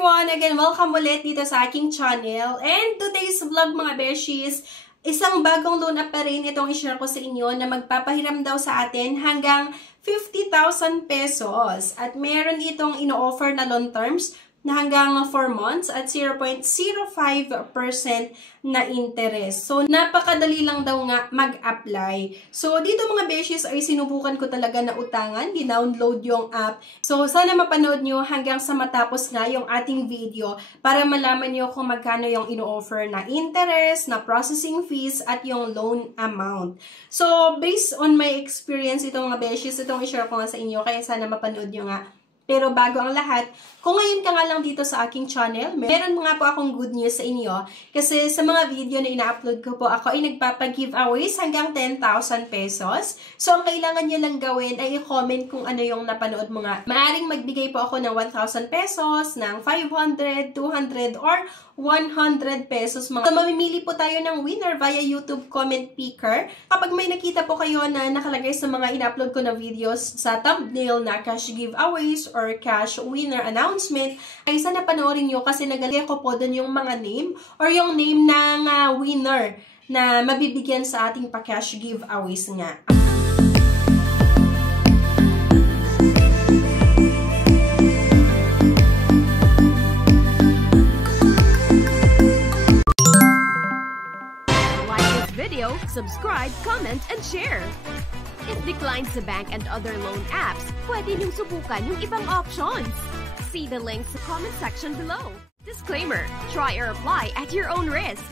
everyone! Again, welcome ulit dito sa aking channel. And today's vlog mga beshies, isang bagong loan up pa rin itong i-share ko sa inyo na magpapahiram daw sa atin hanggang 50,000 pesos. At meron itong ino-offer na loan terms na hanggang 4 months at 0.05% na interest. So, napakadali lang daw nga mag-apply. So, dito mga beshies ay sinubukan ko talaga na utangan, dinownload yung app. So, sana mapanood nyo hanggang sa matapos nga yung ating video para malaman nyo kung magkano yung ino-offer na interest, na processing fees, at yung loan amount. So, based on my experience itong mga beshies, itong i-share ko nga sa inyo, kaya sana mapanood nyo nga. Pero bago ang lahat, kung ngayon ka nga lang dito sa aking channel, meron nga po akong good news sa inyo. Kasi sa mga video na ina-upload ko po, ako ay nagpapag-giveaways hanggang 10,000 pesos. So, ang kailangan nyo lang gawin ay i-comment kung ano yung napanood mo nga. Maaring magbigay po ako ng 1,000 pesos, ng 500, 200, or 100 pesos. So, mamimili po tayo ng winner via YouTube comment picker. Kapag may nakita po kayo na nakalagay sa mga ina-upload ko na videos sa thumbnail na cash giveaways or cash winner announcement, ay sana panoorin nyo kasi nagalagay ko po doon yung mga name or yung name ng winner na mabibigyan sa ating pa-cash giveaways nga. Subscribe, comment, and share. If declined sa bank and other loan apps, pwede niyong subukan yung ibang options. See the link sa comment section below. Disclaimer, try or apply at your own risk.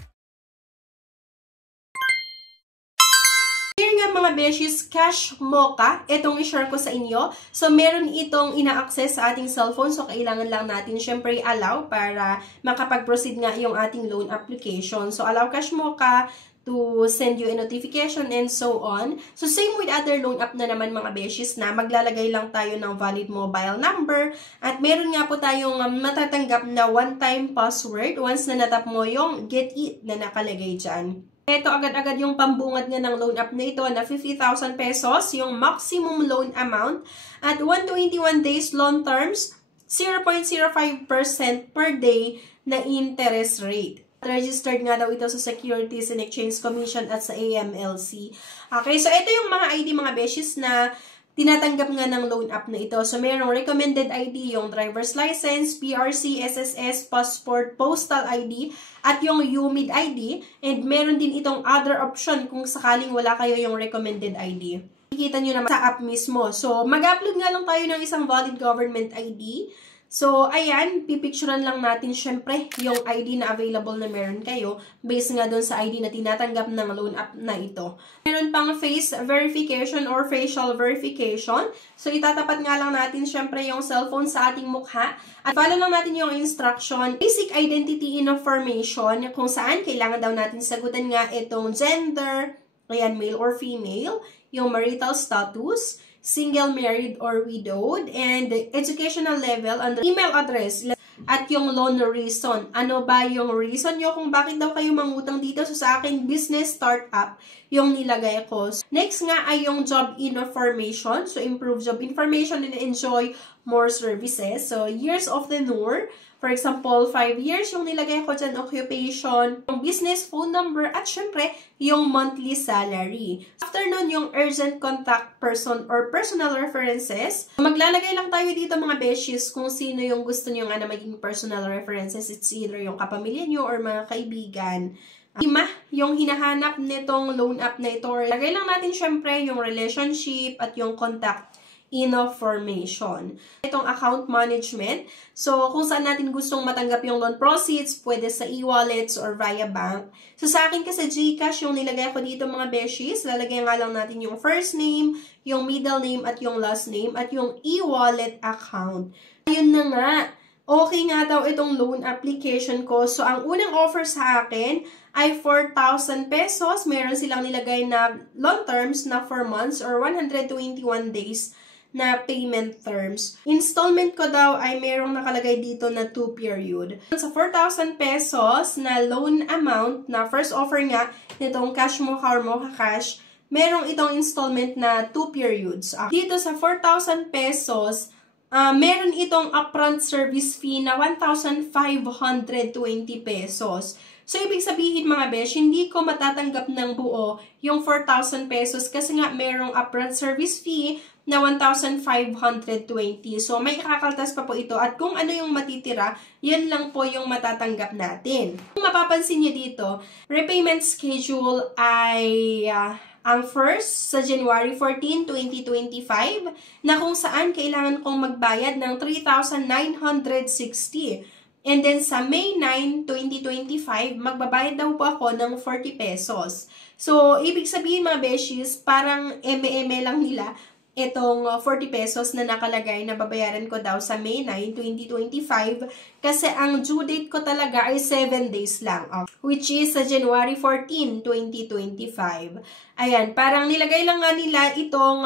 Here nga mga beshies, Cash Mocha, itong i-share ko sa inyo. So, meron itong ina-access sa ating cellphone. So, kailangan lang natin syempre allow para makapag-proceed nga yung ating loan application. So, allow Cash Mocha to send you a notification and so on. So, same with other loan app na naman mga beshies na maglalagay lang tayo ng valid mobile number at meron nga po tayong matatanggap na one-time password once na natap mo yung get it na nakalagay dyan. Ito agad-agad yung pambungad nga ng loan app na ito na 50,000 pesos, yung maximum loan amount at 121 days loan terms, 0.05% per day na interest rate. Registered nga daw ito sa Securities and Exchange Commission at sa AMLC. Okay, so ito yung mga ID mga beshies na tinatanggap nga ng loan app na ito. So, mayroong recommended ID, yung driver's license, PRC, SSS, passport, postal ID, at yung UMID ID. And meron din itong other option kung sakaling wala kayo yung recommended ID. Kikita nyo naman sa app mismo. So, mag-upload nga lang tayo ng isang valid government ID. So, ayan, pipicturean lang natin syempre yung ID na available na meron kayo based nga doon sa ID na tinatanggap ng loan app na ito. Meron pang face verification or facial verification. So, itatapat nga lang natin syempre yung cellphone sa ating mukha at follow lang natin yung instruction. Basic identity information kung saan kailangan daw natin sagutan nga itong gender, ayan, male or female, yung marital status, single, married, or widowed, and educational level, and email address, at yung loan reason. Ano ba yung reason nyo kung bakit daw kayo mangutang dito? So, sa akin, business startup yung nilagay ko. Next nga ay yung job information. So, improve job information and enjoy more services. So, years of tenure. For example, 5 years yung nilagay ko dyan, occupation, yung business phone number, at syempre, yung monthly salary. After nun, yung urgent contact person or personal references. Maglalagay lang tayo dito mga beshies kung sino yung gusto nyo nga na maging personal references. It's either yung kapamilya nyo or mga kaibigan. Lima, yung hinahanap nitong loan app na ito. Lagay lang natin syempre yung relationship at yung contact information. Itong account management. So, kung saan natin gustong matanggap yung loan proceeds, pwede sa e-wallets or via bank. So, sa akin kasi GCash yung nilagay ko dito mga beshies. Lalagay nga lang natin yung first name, yung middle name, at yung last name, at yung e-wallet account. Ayun na nga. Okay nga daw itong loan application ko. So, ang unang offer sa akin ay 4,000 pesos. Meron silang nilagay na loan terms na 4 months or 121 days na payment terms. Installment ko daw ay merong nakalagay dito na 2 period. Sa 4,000 pesos na loan amount na first offer nga nitong Cash Mocha or Mocha Cash, merong itong installment na 2 periods. Dito sa 4,000 pesos, meron itong upfront service fee na 1,520 pesos. So, ibig sabihin mga besh, hindi ko matatanggap ng buo yung 4,000 pesos kasi nga merong upfront service fee na 1,520. So, may ikakaltas pa po ito at kung ano yung matitira, yan lang po yung matatanggap natin. Kung mapapansin nyo dito, repayment schedule ay ang first sa January 14, 2025 na kung saan kailangan kong magbayad ng 3,960. And then sa May 9, 2025, magbabayad daw po ako ng 40 pesos. So, ibig sabihin mga beshies, parang eme-eme lang nila itong 40 pesos na nakalagay na babayaran ko daw sa May 9, 2025 kasi ang due date ko talaga ay 7 days lang, which is sa January 14, 2025. Ayan, parang nilagay lang nga nila itong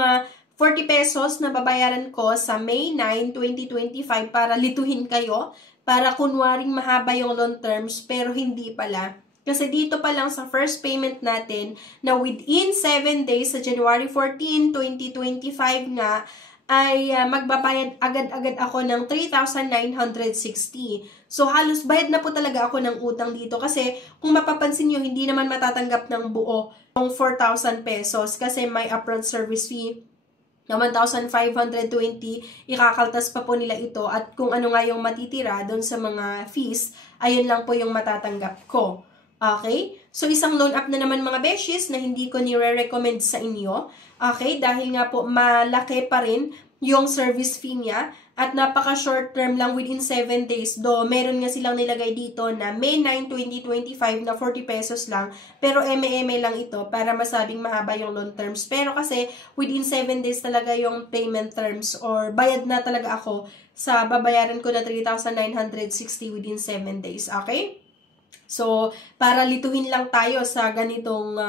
40 pesos na babayaran ko sa May 9, 2025 para lituhin kayo, para kunwaring mahaba yung loan terms pero hindi pala. Kasi dito pa lang sa first payment natin na within 7 days sa January 14, 2025 nga ay magbabayad agad-agad ako ng 3,960. So halos bayad na po talaga ako ng utang dito kasi kung mapapansin nyo hindi naman matatanggap ng buo ng 4,000 pesos kasi may upfront service fee na 1,520, ikakaltas pa po nila ito at kung ano nga yung matitira doon sa mga fees, ayun lang po yung matatanggap ko. Okay? So, isang loan app na naman mga beshies na hindi ko nire-recommend sa inyo. Okay? Dahil nga po malaki pa rin yung service fee niya at napaka-short term lang within 7 days. Do, meron nga silang nilagay dito na May 9, 2025 na 40 pesos lang. Pero eme-eme lang ito para masabing mahaba yung loan terms. Pero kasi within 7 days talaga yung payment terms or bayad na talaga ako sa babayaran ko na 3,960 within 7 days. Okay? So, para lituhin lang tayo sa ganitong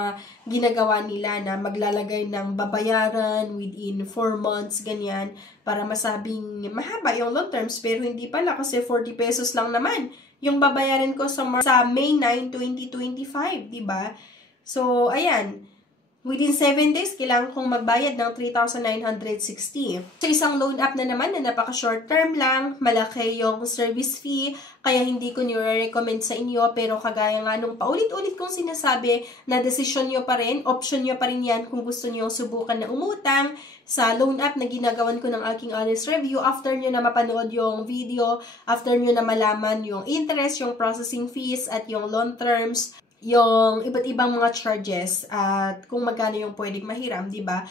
ginagawa nila na maglalagay ng babayaran within 4 months, ganyan, para masabing mahaba yung loan terms, pero hindi pala kasi 40 pesos lang naman yung babayaran ko sa May 9, 2025, diba? So, ayan. Within 7 days, kailangan kong magbayad ng 3,960. So, isang loan app na naman na napaka-short term lang, malaki yung service fee, kaya hindi ko nire-recommend sa inyo, pero kagaya nga nung paulit-ulit kong sinasabi na desisyon nyo pa rin, option nyo pa rin yan kung gusto nyo subukan na umutang sa loan app na ginagawan ko ng aking honest review after nyo na mapanood yung video, after nyo na malaman yung interest, yung processing fees, at yung loan terms, yung iba't ibang mga charges at kung magkano yung pwedeng mahiram, di ba?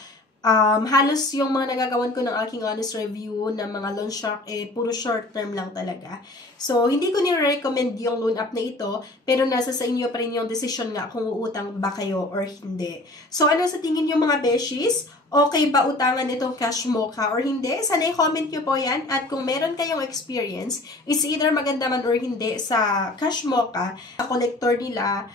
Halos yung mga nagagawan ko ng aking honest review ng mga loan shark, puro short term lang talaga. So, hindi ko nire-recommend yung loan app na ito, pero nasa sa inyo pa rin yung decision nga kung uutang ba kayo or hindi. So, ano sa tingin nyo mga beshies? Okay ba utangan itong Cash Mocha or hindi? Sana i-comment nyo po yan. At kung meron kayong experience, is either maganda man or hindi sa Cash Mocha, sa collector nila,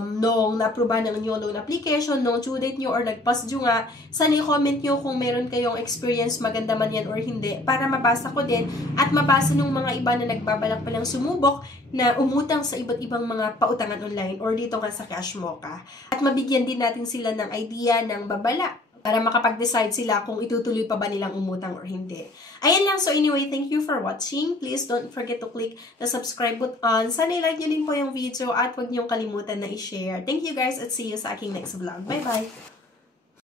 nung na-approve ng inyong loan application, nung due date nyo or nag-pass due nga, sana i-comment nyo kung meron kayong experience, maganda man yan or hindi, para mabasa ko din at mabasa ng mga iba na nagbabalak palang sumubok na umutang sa iba't ibang mga pautangan online or dito nga sa Cash Mocha. At mabigyan din natin sila ng idea ng babala para makapag-decide sila kung itutuloy pa ba nilang umutang or hindi. Ayan lang. So anyway, thank you for watching. Please don't forget to click the subscribe button. Sana i-like nyo din po yung video at huwag niyong kalimutan na i-share. Thank you guys at see you sa aking next vlog. Bye-bye!